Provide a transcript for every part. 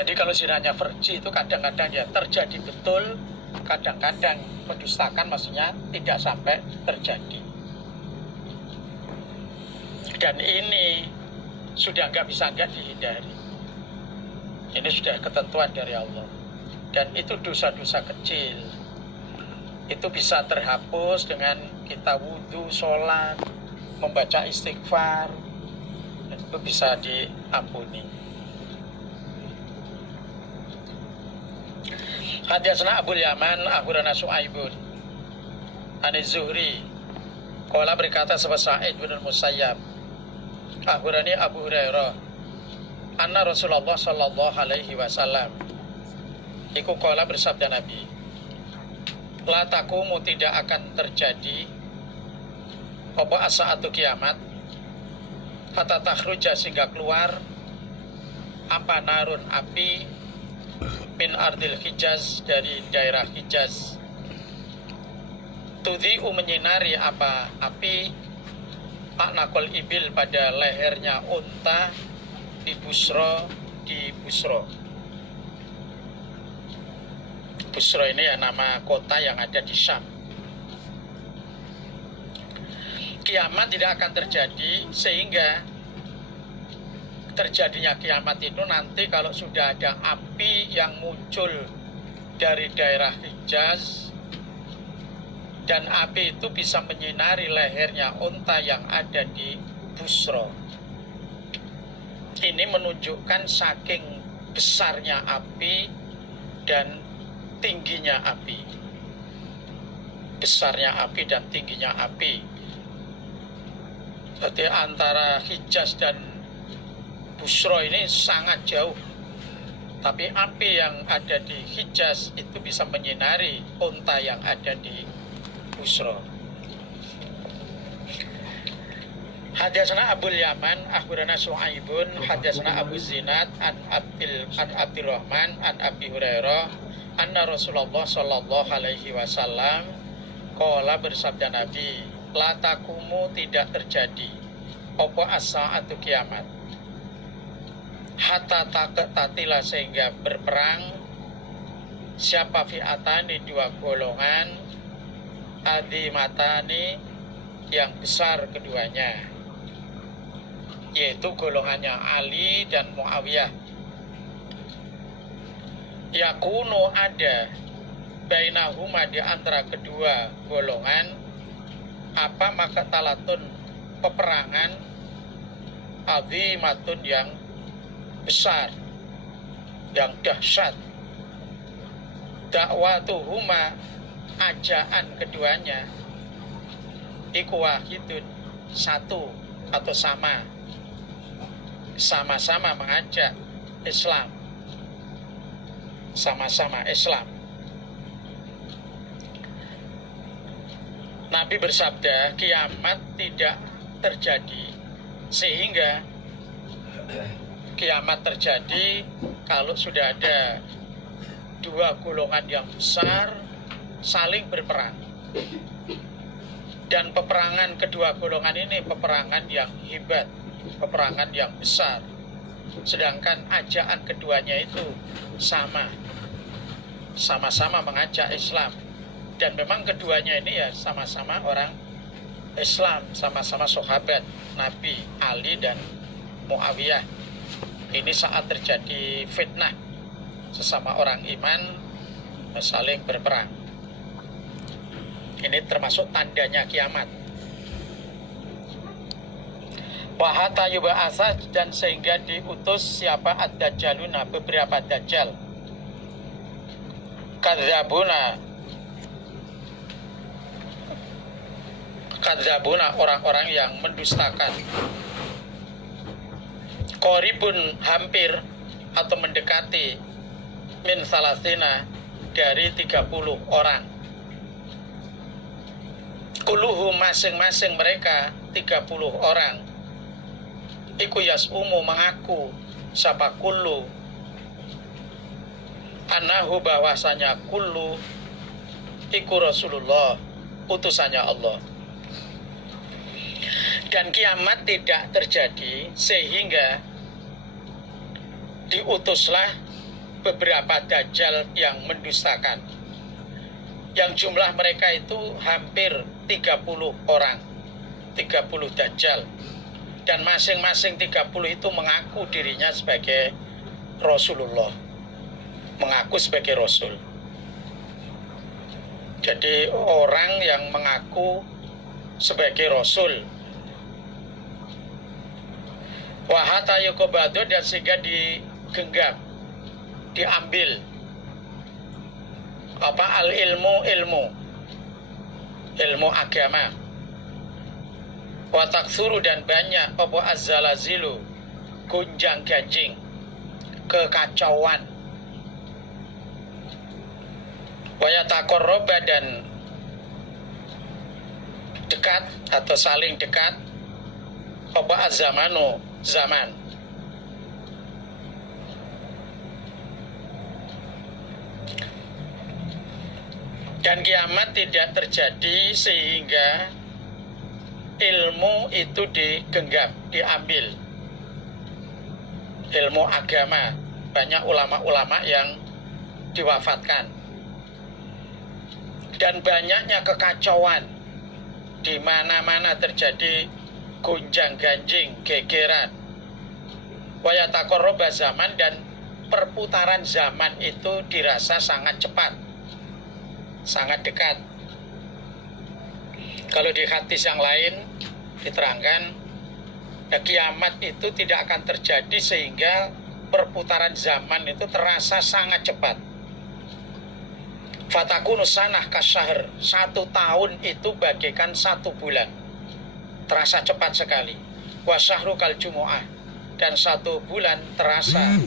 Jadi kalau zinanya verji itu kadang-kadang ya terjadi betul, kadang-kadang mendustakan, maksudnya tidak sampai terjadi. Dan ini sudah nggak bisa nggak dihindari. Ini sudah ketentuan dari Allah. Dan itu dosa-dosa kecil. Itu bisa terhapus dengan kita wudhu, sholat, membaca istighfar. Itu bisa diampuni. Hadatsana Abul Yaman akhbarana Su'aibun an Zuhri qala berkata sahabat Sa'id bin Musayyab akhbarani Abu Hurairah anna Rasulullah sallallahu alaihi wasallam iku qala bersabda Nabi la taqumu tidak akan terjadi apa as-saatu kiamat hatta takhruja sehingga keluar apa narun api min ardil Hijaz dari daerah Hijaz tudhi'u menyinari apa api aknaqal ibil pada lehernya unta di Busra Busra ini ya nama kota yang ada di Syam. Kiamat tidak akan terjadi sehingga terjadinya kiamat itu nanti kalau sudah ada api yang muncul dari daerah Hijaz dan api itu bisa menyinari lehernya unta yang ada di Busra. Ini menunjukkan saking besarnya api dan tingginya api. Besarnya api dan tingginya api. Jadi antara Hijaz dan Busra ini sangat jauh, tapi api yang ada di Hijaz itu bisa menyinari unta yang ada di Busra. Hadatsana Abul Yaman akhbarana Su'aibun hadatsana Abu Zinad an Abdurrahman an Abi Hurairah anna Rasulullah sallallahu alaihi wasallam qala bersabda Nabi la taqumu tidak terjadi apa as-saatu kiamat hatta tatila sehingga berperang siapa fi'atani dua golongan adimatani yang besar keduanya, yaitu golongannya Ali dan Muawiyah. Yakunu ada bainahuma di antara kedua golongan apa maka talatun peperangan azimatun yang besar, yang dahsyat. Dakwatuhuma ajaan keduanya iku wahidun satu atau sama-sama mengajak Islam, sama-sama Islam. Nabi bersabda kiamat tidak terjadi sehingga kiamat terjadi kalau sudah ada dua golongan yang besar saling berperang. Dan peperangan kedua golongan ini peperangan yang hebat, peperangan yang besar. Sedangkan ajakan keduanya itu sama-sama mengajak Islam. Dan memang keduanya ini ya sama-sama orang Islam, sama-sama sahabat Nabi Ali dan Muawiyah. Ini saat terjadi fitnah sesama orang iman saling berperang. Ini termasuk tandanya kiamat. Wahata yuba'asa dan sehingga diutus siapa ad-dajjaluna beberapa dajjal. Kadzabuna orang-orang yang mendustakan. Qoribun hampir atau mendekati min salasina dari 30 orang. Kuluhu masing-masing mereka 30 orang. Iku yas'umu mengaku sapa kullu anahu bahwasanya kullu iku Rasulullah utusannya Allah. Dan kiamat tidak terjadi sehingga diutuslah beberapa dajjal yang mendustakan. Yang jumlah mereka itu hampir 30 orang, 30 dajjal. Dan masing-masing 30 itu mengaku dirinya sebagai Rasulullah, mengaku sebagai Rasul. Jadi orang yang mengaku sebagai Rasul. Wahata yukobado, dan sehingga digenggam, diambil al ilmu agama. Wataksuru, dan banyak azzalazilu, gunjang ganjing, kekacauan. Wayatakorroba, dan dekat atau saling dekat azzamanu, zaman. Dan kiamat tidak terjadi sehingga ilmu itu digenggam, diambil. Ilmu agama, banyak ulama-ulama yang diwafatkan. Dan banyaknya kekacauan, di mana-mana terjadi gonjang-ganjing, gegeran. Wayatakorroba zaman, dan perputaran zaman itu dirasa sangat cepat, sangat dekat. Kalau di hadis yang lain diterangkan, kiamat itu tidak akan terjadi sehingga perputaran zaman itu terasa sangat cepat. Fatakunu sanah kasyahr, 1 tahun itu bagaikan 1 bulan, terasa cepat sekali. Wasyahru kal jumu'ah, dan 1 bulan terasa hanya 1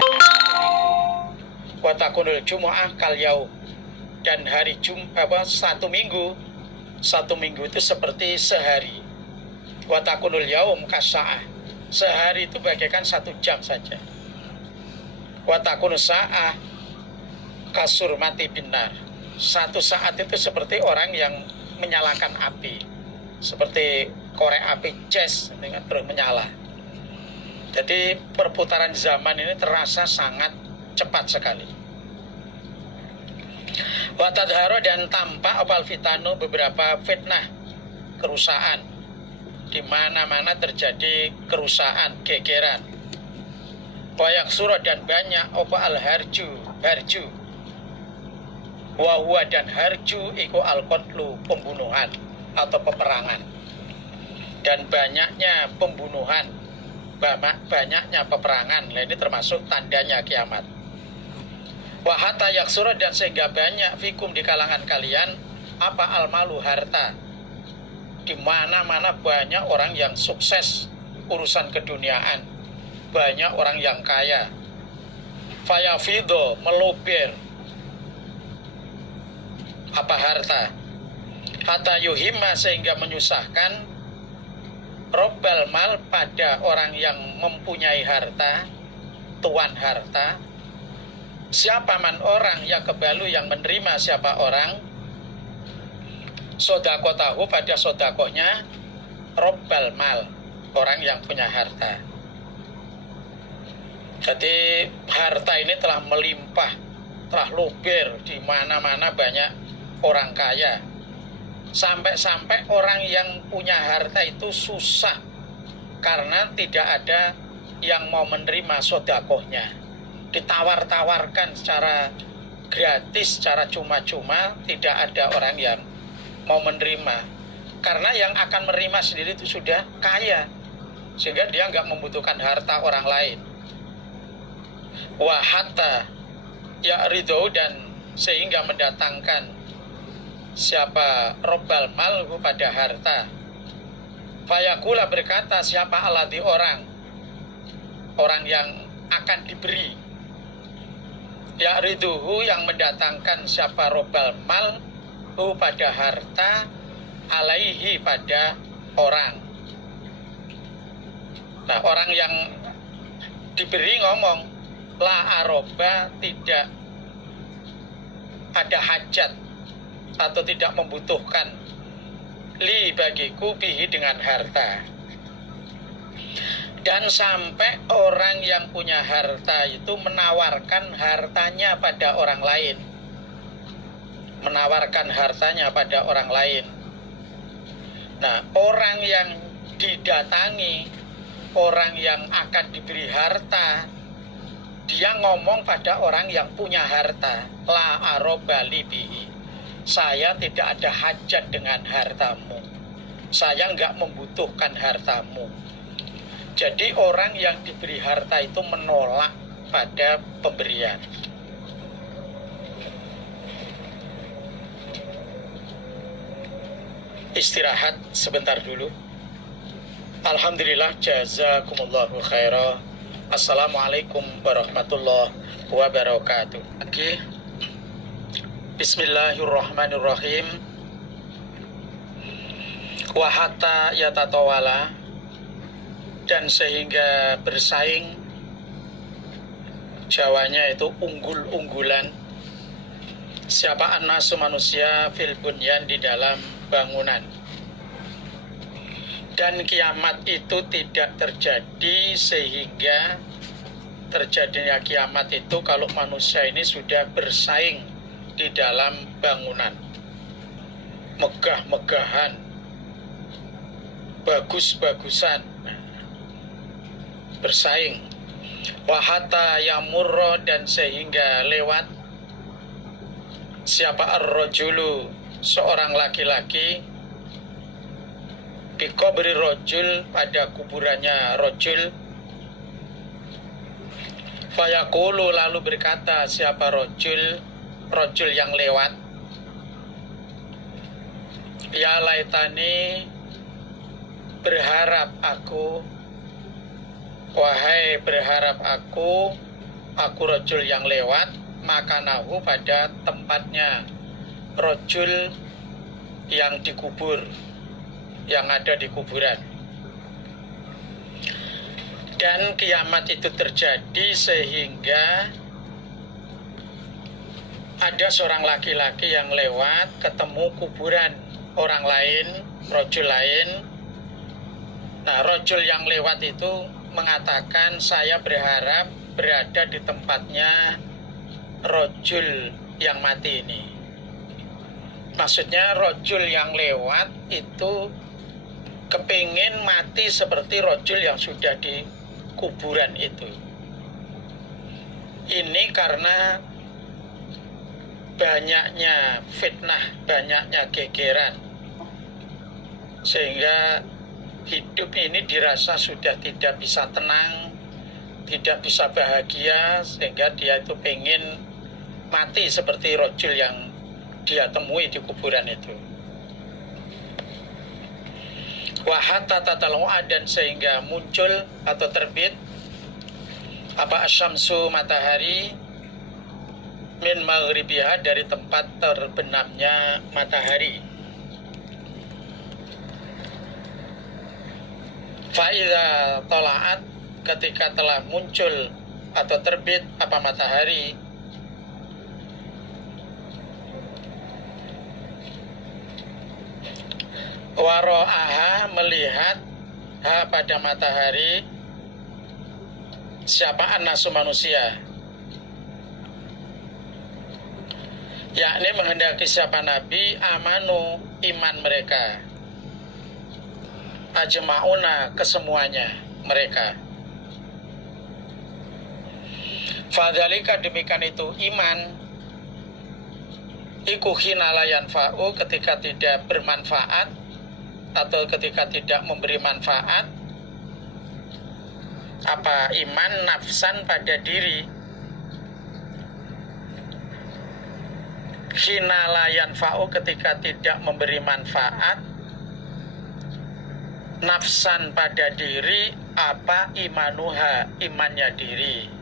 minggu. Watakunul jumu'ah kal yaum, dan hari satu minggu itu seperti sehari. Watakunul yaum kasa'ah, sehari itu bagaikan 1 jam saja. Watakunul sa'ah kasur mati binar, 1 saat itu seperti orang yang menyalakan api, seperti korek api jas dengan terus menyala. Jadi perputaran zaman ini terasa sangat cepat sekali. Watadharo, dan tampak opal fitanu, beberapa fitnah, kerusakan. Di mana-mana terjadi kerusakan, gegeran. Wayaksuro, dan banyak opal harju. Wahwa, dan harju iku al-qatlu, pembunuhan atau peperangan. Dan banyaknya pembunuhan, banyaknya peperangan. Nah, ini termasuk tandanya kiamat. Wahata yaksura, dan sehingga banyak fikum, di kalangan kalian, almalu, harta. Di mana-mana banyak orang yang sukses urusan keduniaan, banyak orang yang kaya. Fayafido, meluber harta. Hatta yuhimma, sehingga menyusahkan robbal mal, pada orang yang mempunyai harta, tuan harta. Siapa man orang yang kebalu, yang menerima siapa orang sodakotahu, pada sodakohnya robbal mal, orang yang punya harta. Jadi harta ini telah melimpah, telah luber, di mana-mana banyak orang kaya. Sampai-sampai orang yang punya harta itu susah karena tidak ada yang mau menerima sodakohnya. Ditawar-tawarkan secara gratis, secara cuma-cuma, tidak ada orang yang mau menerima. Karena yang akan menerima sendiri itu sudah kaya, sehingga dia nggak membutuhkan harta orang lain. Wahata ya ridho, dan sehingga mendatangkan siapa robbal mal pada harta. Fayakula, berkata siapa aladi, orang yang akan diberi. Ya ridhuhu, yang mendatangkan siapa robbal mal pada harta, alaihi, pada orang. Nah, orang yang diberi ngomong, la aroba, tidak ada hajat atau tidak membutuhkan, li bagiku, bihi, dengan harta. Dan sampai orang yang punya harta itu menawarkan hartanya pada orang lain. Menawarkan hartanya pada orang lain. Nah, orang yang didatangi, orang yang akan diberi harta, dia ngomong pada orang yang punya harta, la arobali bihi. Saya tidak ada hajat dengan hartamu. Saya nggak membutuhkan hartamu. Jadi orang yang diberi harta itu menolak pada pemberian. Istirahat sebentar dulu. Alhamdulillah, jazakumullahu khairan. Assalamualaikum warahmatullahi wabarakatuh. Oke. Bismillahirrahmanirrahim. Wa hatta yatatawala, dan sehingga bersaing, Jawanya itu unggul-unggulan. Siapa annasu manusia fil bunyan di dalam bangunan. Dan kiamat itu tidak terjadi sehingga terjadinya kiamat itu kalau manusia ini sudah bersaing di dalam bangunan. Megah-megahan, bagus-bagusan, bersaing. Wahata yamurro, dan sehingga lewat siapa ar-rajulu, seorang laki-laki, bikobri rojul, pada kuburannya rojul. Fayaqulu, lalu berkata siapa rojul, rojul yang lewat, ya laitani, berharap aku, wahai berharap aku rojul yang lewat, makanahu, pada tempatnya rojul yang dikubur, yang ada di kuburan. Dan kiamat itu terjadi sehingga ada seorang laki-laki yang lewat, ketemu kuburan orang lain, rojul lain. Nah, rojul yang lewat itu mengatakan, saya berharap berada di tempatnya rojul yang mati ini. Maksudnya rojul yang lewat itu kepingin mati seperti rojul yang sudah di kuburan itu. Ini karena banyaknya fitnah, banyaknya gegeran, sehingga hidup ini dirasa sudah tidak bisa tenang, tidak bisa bahagia, sehingga dia itu pengen mati seperti rojul yang dia temui di kuburan itu. Wahata tataloa, dan sehingga muncul atau terbit apa asyamsu, matahari, min maghribiha, dari tempat terbenamnya matahari. Fa'idha tola'at, ketika telah muncul atau terbit apa matahari, waro'aha, melihat ha, pada matahari, siapa annasu manusia, yakni menghendaki siapa nabi, amanu, iman mereka, ajma'una, kesemuanya mereka. Fadzalika, demikian itu iman, iku hina la yanfa'u, ketika tidak bermanfaat atau ketika tidak memberi manfaat. Apa iman? Nafsan, pada diri. Hina la yanfa'u, ketika tidak memberi manfaat. Nafsan, pada diri. Apa? Imanuha, imannya diri.